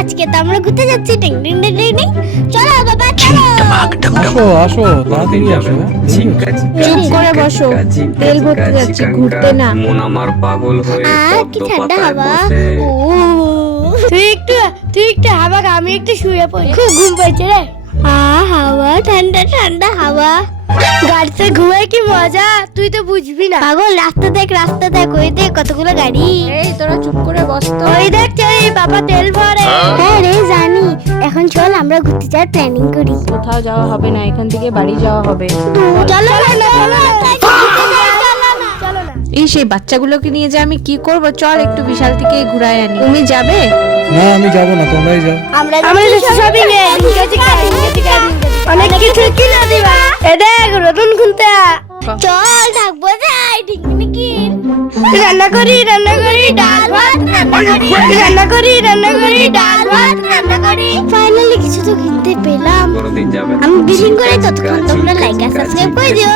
আজকে তো আমরা ঘুরতে যাচ্ছি। টিং টিং টিং টিং টিং। চলো বাবা চলো। আসো আসো তাড়াতাড়ি আসো। চুপ করে বসো, তেল ভরতে যাচ্ছি, ঘুরতে না। মন আমার পাগল হয়ে কি ঠান্ডা পাতায় হাওয়া। বসে। তুই একটু হাওয়া, আমি একটু শুয়ে পড়ি। খুব ঘুম পাচ্ছে রে। হাওয়া ঠান্ডা ঠান্ডা হাওয়া। গাড়িতে ঘুমায় কি মজা, তুই তো বুঝবি না। পাগল, রাস্তা দেখ ওই দেখ কতগুলো গাড়ি। এই তোরা চুপ করে বস তো। ওই দেখ চল বাবা তেল ভরে। হ্যাঁ রে জানি। এখন চল আমরা ঘুরতে যাওয়ার প্ল্যানিং করি। কোথাও যাওয়া হবে না, এখান থেকে বাড়ি যাওয়া হবে। চলো না এই সেই বাচ্চাগুলোকে নিয়ে যে আমি কি করব, চল একটু বিশাল থেকে ঘুরায় আনি। তুমি যাবে? না আমি যাবো না, তোমরাই যাও। আমরা সবই নিয়ে অনেক কিছু কিনে দিবা। এ দেখ নতুন খুলতে। চল থাকবো যাই ঠিক নাকি। রান্না করি ডাল ভাত রান্না করি ডাল ভাত রান্না করি। ফাইনালি কিছু তো কিনতে পেলাম। কোনোদিন যাবে না। আমি বিলিং করে ততক্ষণ তোমরা লাইক আর সাবস্ক্রাইব করে দিও।